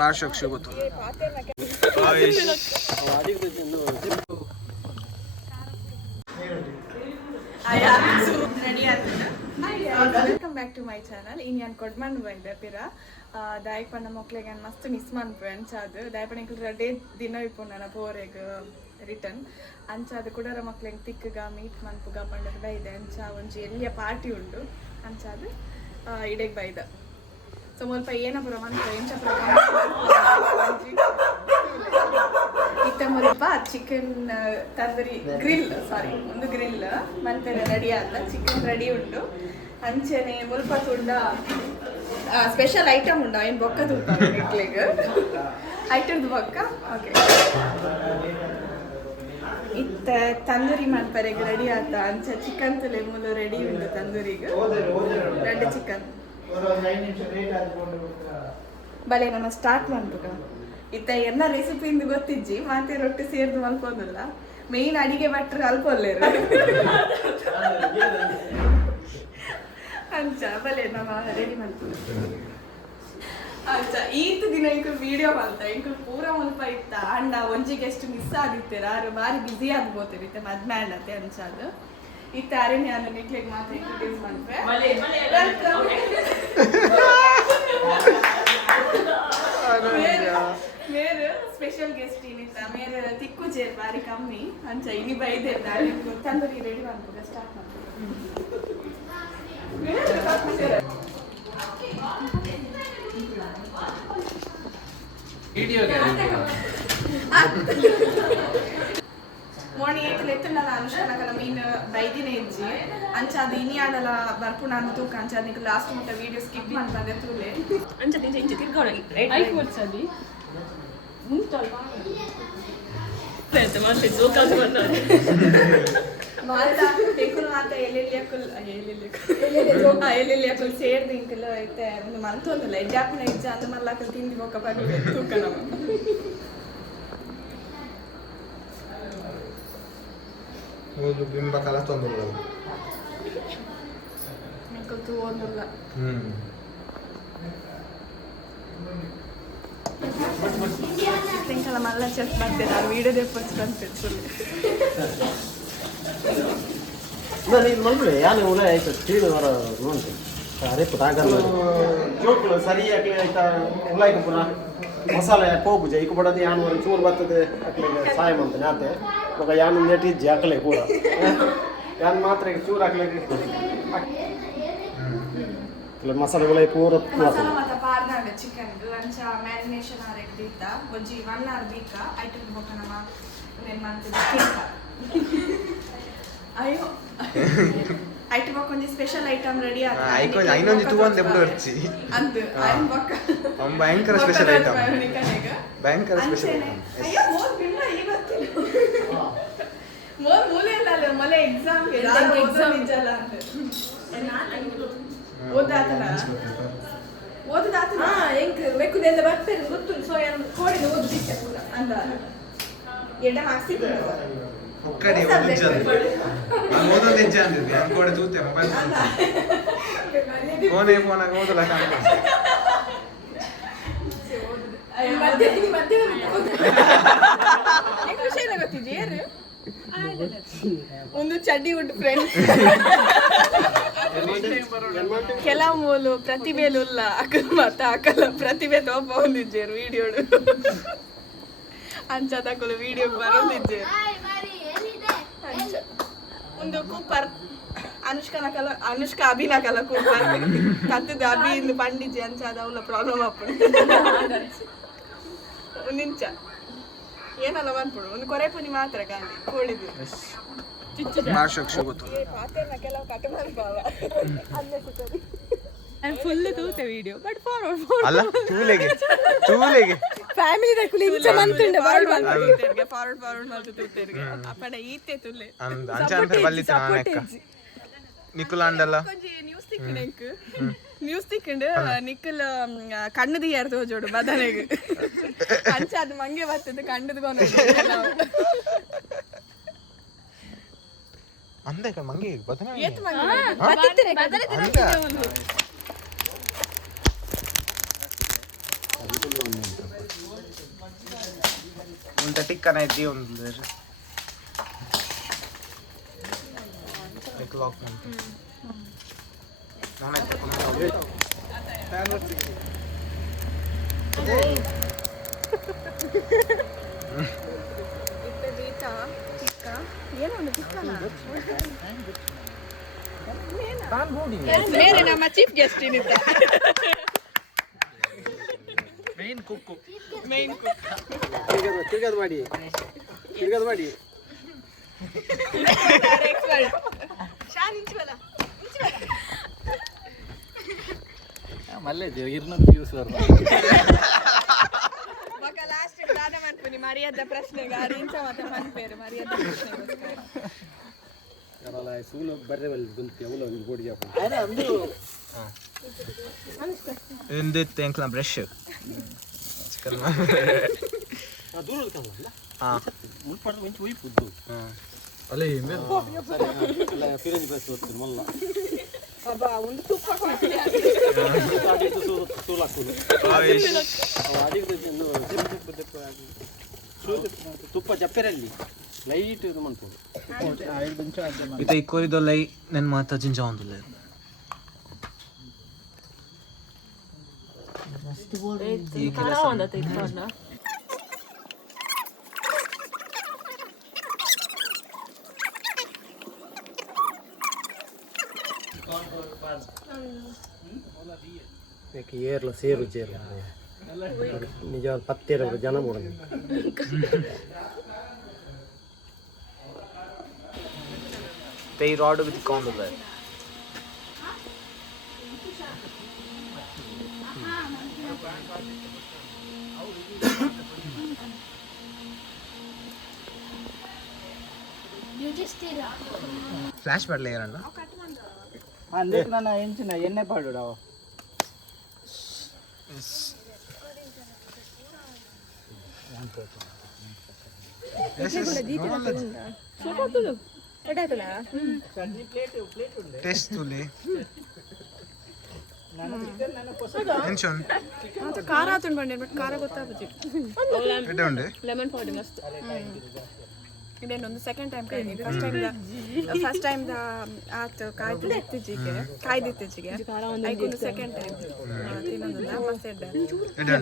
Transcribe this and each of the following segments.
ಭಾಷೆ ಸಿಗುತ್ತು welcome back to my channel ಇನ್ನು ನಾನು ಕೊಡ್ಮಂಡು ಬಂದೆ ಪಿರ ದಾಯಪಣ್ಣ ಮಕ್ಳಿಗೆ ಮಸ್ತ್ ಮಿಸ್ ಮಾಡ್ಪು ಅಂಚಾದು ದಾಯಪಣ್ಣ ಡೇ ದಿನ ಇಪ್ಪು ನನ್ನ ಪೋರೆಗ್ ರಿಟರ್ನ್ ಅಂಚಾದು ಕುಡರ ಮಕ್ಳಿಗೆ ತಿಕ್ಕಗ ಮೀಟ್ ಮನ್ಪುಗ ಪಂಡದ ಬೈದೆ ಅಂಚ ಒಂಜಿ ಎಲ್ಲಿಯ ಪಾರ್ಟಿ ಉಂಟು ಅಂಚಾದು ಇಡೆಗ್ ಬೈದ ಸೊ ಮುಲ್ಪ ಏನ ಪುರ ಮನ್ಪ ಎಂಚ ಪುರ ಇತ್ತ ಮುಲ್ಪ ಚಿಕನ್ ತಂದೂರಿ ಗ್ರಿಲ್ ಸಾರಿ ಒಂದು ಗ್ರಿಲ್ ಮತ್ತೆ ರೆಡಿ ಆದ ಚಿಕನ್ ರೆಡಿ ಉಂಟು ಅಂಚೆನೆ ಮುಲ್ಪ ತುಂಡ ಸ್ಪೆಷಲ್ ಐಟಮ್ ಉಂಡ ಏನು ಬೊಕ್ಕ ತುಳ್ಪ ಇಟ್ಲಿಗೆ ಐಟಮ್ದು ಬೊಕ್ಕ ಓಕೆ ಇತ್ತ ತಂದೂರಿ ಮನ್ಪರೆಗೆ ರೆಡಿ ಆತ ಅಂಚ ಚಿಕನ್ ತುಲೆ ಮೂಲು ರೆಡಿ ಉಂಟು ತಂದೂರಿಗೆ 2 ಚಿಕನ್ ಬಲೆ ನಮ್ಮ ಸ್ಟಾರ್ಟ್ ಮಾಡ್ಬೇಕ ಇತ್ತ ಎಲ್ಲ ರೆಸಿಪಿಂದು ಗೊತ್ತಿಜ್ಜಿ ಮಾತೆ ರೊಟ್ಟಿ ಸೇರ್ದು ಮಲ್ಕೋದಿಲ್ಲ ಮೇನ್ ಅಡಿಗೆ ಭಟ್ರು ಅಲ್ಪಲ್ಲೇರು ಅಂಚ ಬಲೆ ನಮ್ಮ ರೆಡಿ ಮಾಡ್ತೀವಿ ಅಂಚ ಈತ ದಿನ ಇಂಕು ವಿಡಿಯೋ ಮಾಡ್ತಾ ಇಂಕು ಪೂರ ಮುಲ್ಪ ಇತ್ತ ಅಂಡ ಒಂಜಿಗೆ ಎಷ್ಟು ಮಿಸ್ ಆಗಿರ್ತೀರ ಆರು ಬಾರಿ ಬ್ಯುಸಿ ಆಗ್ಬೋತೀರಿ ಇತ್ತೆ ಮದ್ಮೆ ಅಂಡತೆ ಅಂಚಾದು ಇತ್ತ ಅರಣ್ಯ ಅನ್ನು ನಿಕ್ಲಿಗೆ ಮಾತ್ರ ಇಂಟ್ರೊಡ್ಯೂಸ್ ಮಾಡ್ಬೆ ಮೇರೆ ಸ್ಪೆಷಲ್ ಗೆಸ್ಟ್ ಏನಿತ್ತ ಮೇರೆ ತಿಕ್ಕು ಚೇರ್ ಬಾರಿ ಕಮ್ಮಿ ಅಂಚ ಇನಿ ಬೈದೆ ತಂದೂರಿ ರೆಡಿ ಮಾಡ್ಬೇಕು ಸ್ಟಾರ್ಟ್ ಮಾಡ್ಬೇಕು ಮೋರ್ನಿಂಗ್ ಏಟ್ಲು ಎತ್ತುಂಡಲ ಅನುಷ್ಠಾನಕಲ ಮೀನು ಬೈದಿನ ಹೆಜ್ಜಿ ಅಂಚ ಅದು ಇನಿ ಆಡಲ ಬರ್ಪು ನಾನು ತೂಕ ಅಂಚ ಅದಕ್ಕೆ ಲಾಸ್ಟ್ ಮುಟ್ಟ ವಿಡಿಯೋ ಸ್ಕಿಪ್ ಮಾಡಿ ಬಂದೆ ತೂಲೆ ಅಂಚ ಇಂಚ ಇಂಚ ತಿರ್ಗೋಣ ಐಕ್ ಕೊಡ್ಸದಿ ಉಂಟಲ್ಲ ಮತ್ತೆ ಜೋಕಾಸ್ ಬಂದದೆ ಮಾತಾ ಏಕುಲು ಮಾತಾ ಎಲ್ಲೆಲ್ಲಿ ಸೇರ್ದು ಇಂಕಲ್ ಐತೆ ಒಂದು ಮಂತ್ ಒಂದಲ್ಲ ಎಡ್ಡಾಪನ ಇಜ್ಜ ಅಂತ ಮಲ್ಲಾಕ ತಿಂದಿ ಮೊಕ್ಕ ಬಂದು ತೂಕ ನಮ್ಮ ಒಂದು ಬಿಂಬ ಕಲ ತೊಂದಲ್ಲ ನಿಂಕಲ್ತು ಒಂದಲ್ಲ ತಿಂಕಲ ಮಲ್ಲ ಚೆಕ್ ಮಾಡ್ತೇನೆ ನಾನು ವಿಡಿಯೋ ದೇಪಸ್ ಬಂತಿರ್ತೀನಿ ನಾನು ಮಲ್ಬಳೆ ಯಾನೆ ಉಳೆ ಆಯ್ತು ತೀರು ವರ ನೋಡ್ತೀನಿ ಅರೆ ಪುಟಾಗಲ್ಲ ಜೋಕ್ಲು ಸರಿಯಾಗಿ ಆಯ್ತಾ ಉಲಾಯ್ಕ ಪುನಃ ಮಸಾಲೆ ಪೋಪುಜ ಈಗ ಬಡದು ಯಾನು ಒಂದು ಚೂರು ಬರ್ತದೆ ಅಕ್ಲಿಗೆ ಸಹಾಯ ಮಾಡ್ತಾನೆ ಆತೆ ಮಗ ಯಾನು ನೆಟ್ಟಿಜ್ಜಿ ಹಾಕಲೆ ಪೂರ ಯಾನು ಮಾತ್ರ ಈಗ ಚೂರು ಹಾಕ್ಲಿಕ್ಕೆ ಮಸಾಲೆ ಉಲಾಯ್ ಪೂರ ಮಸಾಲ ಮತ್ತ ಪಾರ್ನಾಡ ಚಿಕನ್ ಅಂಚ ಮ್ಯಾರಿನೇಷನ್ ಆರೆಕ್ ದೀತ ಬೊಜ್ಜಿ 1 hour ದೀಕ ಐಟಮ್ ಬೊಕ ನಮ್ಮ ನೇನ್ ಮಾಡ್ತಿದ್ದೆ ಕೇಕ ಅಯ್ಯೋ ಐಟಮ್ ಬೊಕ ಒಂಜಿ ಸ್ಪೆಷಲ್ ಐಟಮ್ ರೆಡಿ ಆತ ಐನೊಂಜಿ ತೂ ಅಂದೆ ಬಿಡು ಅರ್ಚಿ ಅಂದು ಐನ್ ಬೊಕ ಭಯಂಕರ ಸ್ಪೆಷಲ್ ಐಟಮ್ ಭಯಂಕರ ಸ್ಪೆಷಲ್ ಅಯ್ಯೋ ಮೋರ್ ಬಿಲ್ಲ ಇವತ್ತಿನ ಮೋರ್ ಮೂಲೆ ಅಲ್ಲ ಮಲೆ ಎಕ್ಸಾಮ್ ಗೆ ಎಕ್ಸಾಮ್ ಇಜಲ್ಲ ಅಂತ ಓದಾತನ ಎಂಕ್ ಮೆಕ್ಕುದೆಲ್ಲ ಬರ್ತಾರೆ ಗೊತ್ತು ಸೋಯಾ ಕೋಡಿನ ಓದಿದ್ದೆ ಪೂರ ಅಂದ ಎಡ ಹಾಕ್ಸಿದ್ದೆ ಒಕ್ಕಡೆ ನಾನು ಓದೋದು ಹೆಜ್ಜೆ ಅಂದಿದ್ದೆ ನಾನು ಕೂಡ ತೂತೆ ಮೊಬೈಲ್ ಫೋನಾಗ ಓದಲ್ಲ ಖುಷಿ ಗೊತ್ತಿದ್ದೆ ಯಾರು ಒಂದು ಚಡ್ಡಿ ಉಂಟು ಫ್ರೆಂಡ್ಸ್ ಕೆಲ ಮೂಲು ಪ್ರತಿಭೆಲು ಇಲ್ಲ ಅಕಲ್ ಮತ್ತ ಅಕಲ ಪ್ರತಿಭೆ ತೋಪ ಹೊಂದಿದ್ದೇರು ವಿಡಿಯೋಡು ಅಂಚದಕ್ಕಲು ವಿಡಿಯೋ ಬರೋದಿದ್ದೇರು ಒಂದು ಕೂಪರ್ ಅನುಷ್ಕಾ ಅಭಿನಕಲ ಕೂಪರ್ ಕತ್ತದ ಅಭಿ ಇಂದು ಪಂಡಿಜಿ ಅಂಚದ ಅವಳ ಪ್ರಾಬ್ಲಮ್ ಅಪ್ಪಡು ಒಂದು ಇಂಚ ಏನಲ್ಲ ಬಂದ್ಬಿಡು ಒಂದು ಕೊರೆ ಪುನಿ ಮಾತ್ರ ಗಾಂಧಿ ಕೋಳಿದು ಪಾತೆನ ಕೆಲವು ಕಟ್ ಮಾಡ್ಬಾವ ಅಲ್ಲೇ ಕೂತರಿ ಫುಲ್ ತೂತೆ ವಿಡಿಯೋ ಬಟ್ ಫಾರ್ವರ್ಡ್ ಅಲ್ಲ ತೂಲೆಗೆ ಫ್ಯಾಮಿಲಿ ದಕ್ಕುಲಿ ಇಂಚ ಮಂತುಂಡೆ ಫಾರ್ವರ್ಡ್ ಮಾಡ್ತು ತೂತೆರ್ಗೆ ಅಪ್ಪಡ ಈತೆ ತುಲೆ ಅಂಚಂತ ಬಲ್ಲಿತ ನಾನೆಕ್ಕ ನಿಕುಲಾಂಡಲ್ಲ ಕೊಂಜಿ ನ್ಯೂಸ್ ತಿಕ್ಕಂಡು ನಿಕ್ಕಲ್ ಕಣ್ಣು ದಿಯಾರ್ ತೋಜೋಡು ಬದನೆಗೆ ಅಂಚ ಅದು ಮಂಗೆ ಬರ್ತದೆ ಕಣ್ಣದ್ಕೊಂಡು ಅಂದೆ ಮಂಗೆ ಬದನೆ ಏತ್ ಮಂಗೆ ಬದನೆ ಒಂತ ಟಿಕ್ಕನ ಇದ್ದಿ ಒಂದು ಲಾಕ್ ಮಾಡಿ ನಾನೇ ಬೇರೆ ನಮ್ಮ ಚೀಫ್ ಗೆಸ್ಟ್ ಏನಿತ್ತ ಮೇನ್ ಕುಕ್ಕು ತಿರ್ಗದ್ ಮಾಡಿ మళ్ళీ జరిగినట్టు చూసారు ఒక లాస్ట్ ప్రాణం అనుకుని మర్యాద ప్రశ్న గారించా మాత్రం మన పేరు మర్యాద ప్రశ్న ಯಾರಲ್ಲ ಸೂಲು ಬರ್ರೆ ಬಲ್ಲಿ ಬಂತು ಅವಳು ಒಂದು ಗೋಡಿ ಜಾಪ ಎಂದಿತ್ತು ಎಂಕ್ಲ ಬ್ರಷ್ ದೂರ ಇರ್ತಾವಲ್ಲ ಮುಲ್ಪಡ್ದು ವೆಂಚು ಒಯ್ಪುದ್ದು ಅಲ್ಲೇ ಹಿಂದೆ ಅಲ್ಲ ಫಿರಂಜಿ ಬ್ರಷ್ ಓದ್ತೀನಿ ಮಲ್ಲ ಅಬ್ಬಾ ಒಂದು ತುಪ್ಪ ಅಡಿದ್ದು ಸೂಲು ಹಾಕೋದು ಅಡಿದ್ದು ತುಪ್ಪ ಜಪ್ಪೆರಲ್ಲಿ ಲೈಟ್ ಇದು ಮಾಡ್ಬೋದು ಇತ ಈ ಕೊರಿದೊಲ್ಲೈ ನನ್ನ ಮಾತ ಜಿಂಜ ಒಂದಿಲ್ಲ ಏರ್ಲ ಸೇರು ಚೇರು ನಿಜ ಪತ್ತೇರ ಜನ ಮಾಡೋದು ಈ ರಾಡ್ ವಿತ್ ಕೊಂದಿಲ್ಲ ಫ್ಲಾಶ್ ಪಡಲೇ ಇರಲ್ಲ అందుకు నన్ను ఎంచిన ఎన్నే పాడు ಟೆಸ್ಟ್ ತುಲೆ ಎನ್ಶನ್ ಖಾರ ಆತುಂಡು ಬಂಡೆ ಬಟ್ ಖಾರ ಗೊತ್ತಾಗ್ಬಿಟ್ಟು ಎಡ್ಡೆ ಉಂಡೆ ಲೆಮನ್ ಪೌಡರ್ ಮಸ್ತ್ ಇದೇನೊಂದು ಸೆಕೆಂಡ್ ಟೈಮ್ ಕಾಯ್ದು ಫಸ್ಟ್ ಟೈಮ್ ಆತು ಕಾಯ್ದಿತ್ತೀಚಿಗೆ ಐಕೊಂದು ಸೆಕೆಂಡ್ ಟೈಮ್ ತಿನ್ನೋದಲ್ಲ ಮಸ್ತ್ ಎಡ್ಡೆ ಎಡ್ಡೆ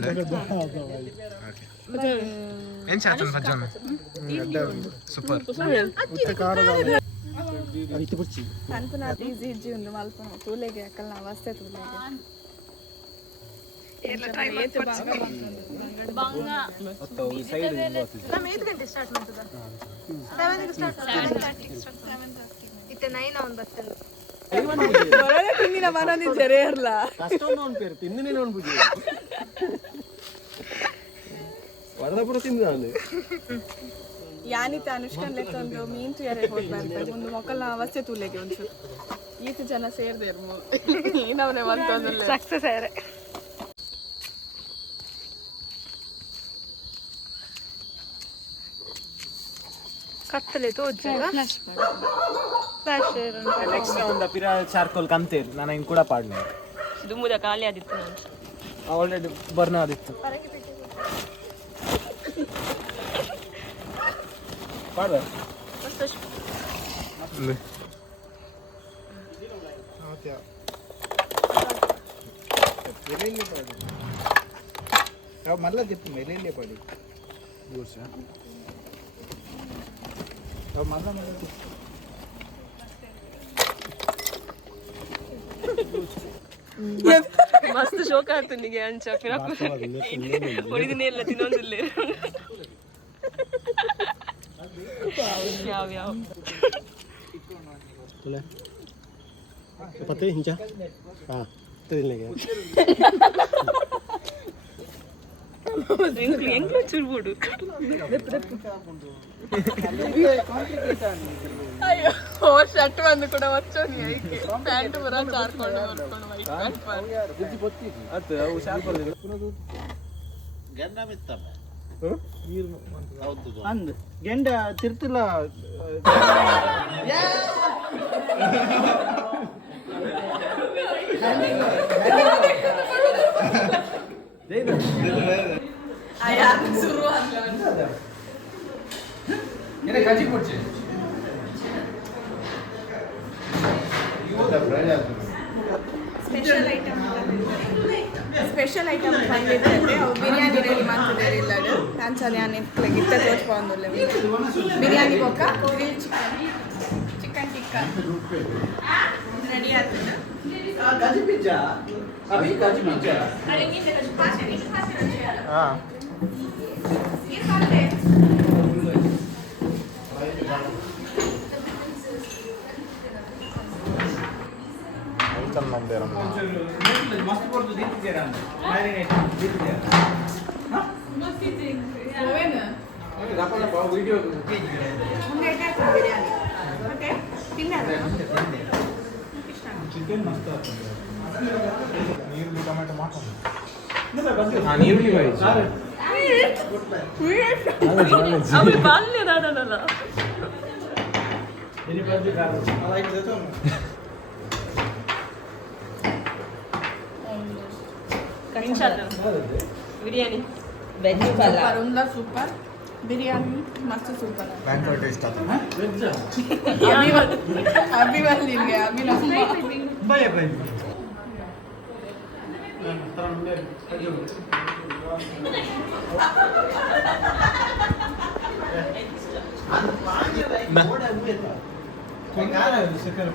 ಉಂಡೆ ಏನ್ ಚಾತನ್ ಭಜನ್ ಸೂಪರ್ ಅನ್ಪುನಾತ್ ಈಸಿ ಇಜ್ಜಿ ಒಂದು ಮಲ್ಪನ ತೂಲೆಗೆ ಅಕ್ಕಲ್ ನಾವು ಅಷ್ಟೇ ತೂಲೆಗೆ ತಿಂದಿನ ಮನದಿ ಜರೆ ಇರ್ಲ ಯಾನಿತ ಅನುಷ್ಕನ್ ಲೆಕ್ಕ ಒಂದು ಮೀನ್ ತುಯರೆ ಹೋಗ್ಬಾರ್ದು ಒಂದು ಮೊಕ್ಕಲ್ನ ಅವಸ್ಥೆ ತೂಲೆಗೆ ಒಂಚೂರು ಈತ ಜನ ಸೇರ್ದೆ ಏನವ್ರೆ ಒಂದೊಂದು ಸಕ್ಸಸ್ ಆಯ್ರೆ ಕತ್ತಲೆ ತೋಜ್ ನೆಕ್ಸ್ಟ್ ಒಂದು ಪಿರಾ ಚಾರ್ಕೋಲ್ ಕಂತೇರು ನಾನು ಹಿಂಗೆ ಕೂಡ ಪಾಡ್ನೆ ದುಮ್ಮುದ ಖಾಲಿ ಆದಿತ್ತು ನಾನು ಆಲ್ರೆಡಿ ಬರ್ನ್ ಆದಿತ್ತು ಪಾಡ್ದ మళ్ళీ చెప్పు మెల్లి పడి మళ్ళా ಮಸ್ತ್ ಶೋಕ ಆಗ್ತದೆ ನಿಗೆ ಅಂಚ ಹೊಡಿದಿನೇ ಇಲ್ಲ ತಿನ್ನೊಂದಿಲ್ಲ ಯಾವ ಪತ್ತೆ ಹಿಂಚ ಹಾ ತಿನ್ನಲಿಗೆ ಹೆಂಗ್ ಚುರ್ಬಿಡು ಅಯ್ಯೋ ಶರ್ಟ್ ಬಂದು ಕೂಡ వచ్చోని ಐಕೆ ಪ್ಯಾಂಟ್ ಬರ ಚಾರ್ಕೊಂಡು ಹೊರ್ಕೊಂಡು ವೈಟ್ ಪ್ಯಾಂಟ್ ಅಂದ್ ಗೆಂಡ ತಿರ್ತಿಲ್ಲ ಅಯ್ಯ ಶುರು ಆಗ್ಲ ಸ್ಪೆಷಲ್ ಐಟಮ್ ಬಂದಿದ್ದೆ ಅವು ಬಿರಿಯಾನಿ ರೆಡಿ ಮಾಡ್ತಿದ್ದಾರೆ ಇಲ್ಲಡು ಅಂಚನೆ ನಾನು ಗಿಟ್ಟ ತೋರಿಸ್ಬೋದಿಲ್ಲ ಬಿರಿಯಾನಿ ಬೊಕ್ಕ ಗ್ರಿಲ್ ಚಿಕನ್ ಟಿಕ್ಕಾ ರೆಡಿ ಆಗ್ತದೆ ಬಿರಿಯಾನಿ ಮತ್ತೆ ಚಿಕನ್ ಮಸ್ತ್ ನೀರುಳ್ಳಿ ಟೊಮೆಟೊ ಮಾಡ್ಕೊಂಡು ನೀರುಳ್ಳಿ ಅವಳು ಬಾಲ್ಯದಾದಲ್ಲ ಬಿರಿಯಾನಿ ಸೂಪರ್ ಬಿರಿಯಾನಿ ಮಸ್ತ್ ಸೂಪರ್ ಅಭಿ ಬಂದಿನ್ಗೆ ಅಭಿ ಸಕ್ಕರೆ